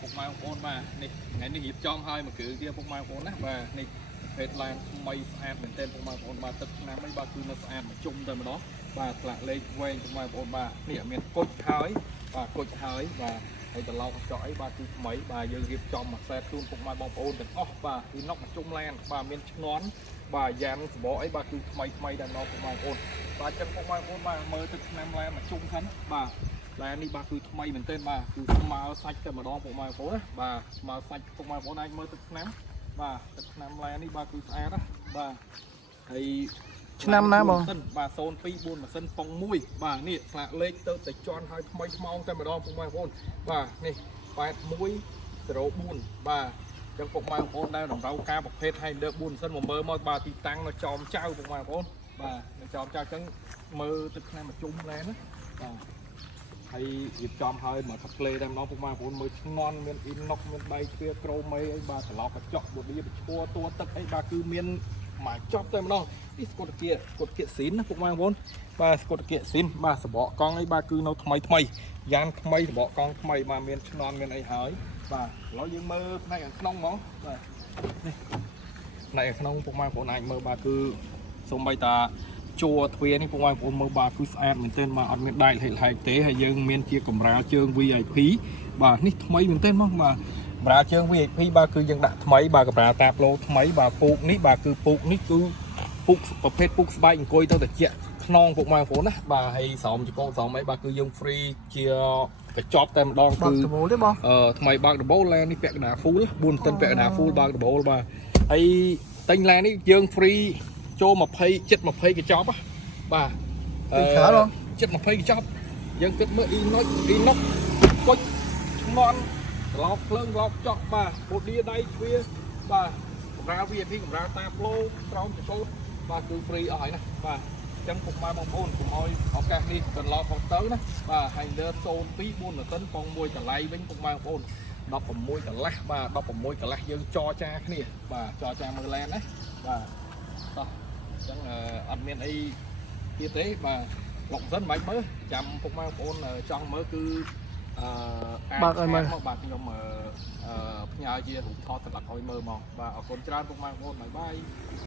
ពុកម៉ែបងប្អូនបាទនេះថ្ងៃនេះរៀបចំឲ្យមកគ្រឿងទៀតពុកម៉ែបងប្អូនណាបាទនេះភេទឡានថ្មីស្អាតមែនទែនពុកម៉ែបងប្អូនបាទទឹកឆ្នាំអីបាទគឺនៅស្អាតមកជុំតែម្ដងបាទស្លាកលេខវែងពុកម៉ែបងប្អូនបាទនេះមានគុជហើយបាទគុជហើយបាទហើយត្រឡប់កញ្ចក់អីបាទគឺថ្មីបាទយើងរៀបចំមកសេតជូនពុកម៉ែបងប្អូនទាំងអស់បាទពីណុកមកជុំឡានបាទមានឈ្នន់បាទយ៉ាងសបកអីបាទគឺថ្មីតែម្ដងពុកម៉ែបងប្អូនបាទចឹងពុកម៉ែបងប្អូនបាទមើលទឹកឆ្នាំឡានមកជុំហ្នឹងបាទឡាននេះបាទគឺថ្មីមែនទែនបាទគឺស្មើសាច់តែម្ដងពុកម៉ែបងប្អូនណាបាទស្មើសាច់ពុកម៉ែបងប្អូនអាចមើលទឹកឆ្នាំបាទទឹកឆ្នាំឡាននេះបាទគឺស្អាតណាបាទហើយឆ្នាំណាបងបាទ02 4ម៉ាស៊ីនប៉ុង1បាទនេះស្លាកលេខទៅតែជន់ឲ្យថ្មីថ្មោងតែម្ដងពុកម៉ែបងប្អូនបាទនេះ8104បាទចឹងពុកម៉ែបងប្អូនដែលតម្រូវការប្រភេទ Highlander 4ម៉ាស៊ីនមកមើលមកបាទទីតាំងនៅចោមចៅពុកម៉ែបងប្អូនបាទនៅចោមចៅចឹងមើលទឹកឆ្នាំមកជុំឡានណាបាទហើយរៀបចំឲ្យមកកាផ្លេតែម្ដងពុកម៉ែបងប្អូនមើលឆ្ងន់មានអ៊ីណុកមានដៃទ្វារក្រមអីបាទត្រឡប់កញ្ចក់បូឌីបញ្ឈួរតួទឹកអីបាទគឺមានមកចប់តែម្ដងនេះស្កុតគៀស៊ីនណាពុកម៉ែបងប្អូនបាទស្កុតគៀស៊ីនបាទសបកកង់អីបាទគឺនៅថ្មីយ៉ាងថ្មីសបកកង់ថ្មីបាទមានឆ្នន់មានអីហើយបាទឥឡូវយើងមើលផ្នែកខាងក្នុងហ្មងបាទនេះផ្នែកខាងក្នុងពុកម៉ែបងប្អូនអាចមើលបាទគឺសូម្បីតាជួរទ្វារនេះពុកម៉ែបងប្អូនមើលបាទគឺស្អាតមែនទែនបាទអត់មានដែកហិចហែកទេហើយយើងមានជាកម្រាលជើង VIP បាទនេះថ្មីមែនទែនហ្មងបាទកម្រាលជើង VIP បាទគឺយើងដាក់ថ្មីបាទកម្រាលតាប្លូថ្មីបាទពូកនេះបាទគឺពូកនេះគឺពូកប្រភេទពូកស្បែកអង្គុយទៅត្រជាក់ខ្នងពុកម៉ែបងប្អូនណាបាទហើយស្រោមចង្កូតស្រោមអីបាទគឺយើង free ជាកញ្ចប់តែម្ដងគឺថ្មីបើកដបូលឡាននេះពាក់កណ្ដាល full 4សិនពាក់កណ្ដាល full បើកដបូលបាទហើយទិញឡាននេះយើង free ចូល20 20កញ្ចប់បាទចិត្ត20កញ្ចប់យើងគិតមើលអ៊ីណុកគុជឆ្ងន់ត្រឡប់ភ្លើងត្រឡប់ចក់បាទបូឌីដៃទ្វារបាទកម្រាល VIP កម្រាលតាប្លូស្រោមចង្កូតបាទគឺ free អស់ហើយណាបាទអញ្ចឹងពុកម៉ែបងប្អូនកុំឲ្យឱកាសនេះត្រឡប់ផងទៅណាបាទហើយលើ02 4ម៉ាស៊ីនប៉ុង1តម្លៃវិញពុកម៉ែបងប្អូន16កន្លះបាទ16កន្លះយើងចរចាគ្នាបាទចរចាមើលឡានណាបាទតោះអញ្ចឹងអត់មានអីទៀតទេបាទឡុកសិនមិនបាច់មើលចាំពុកម៉ែបងប្អូនចង់មើលគឺបាទឲ្យមើលមកបាទខ្ញុំផ្ញើជារូបថតសម្រាប់ឲ្យមើលមកបាទអរគុណច្រើនពុកម៉ែបងប្អូនបាយបាយ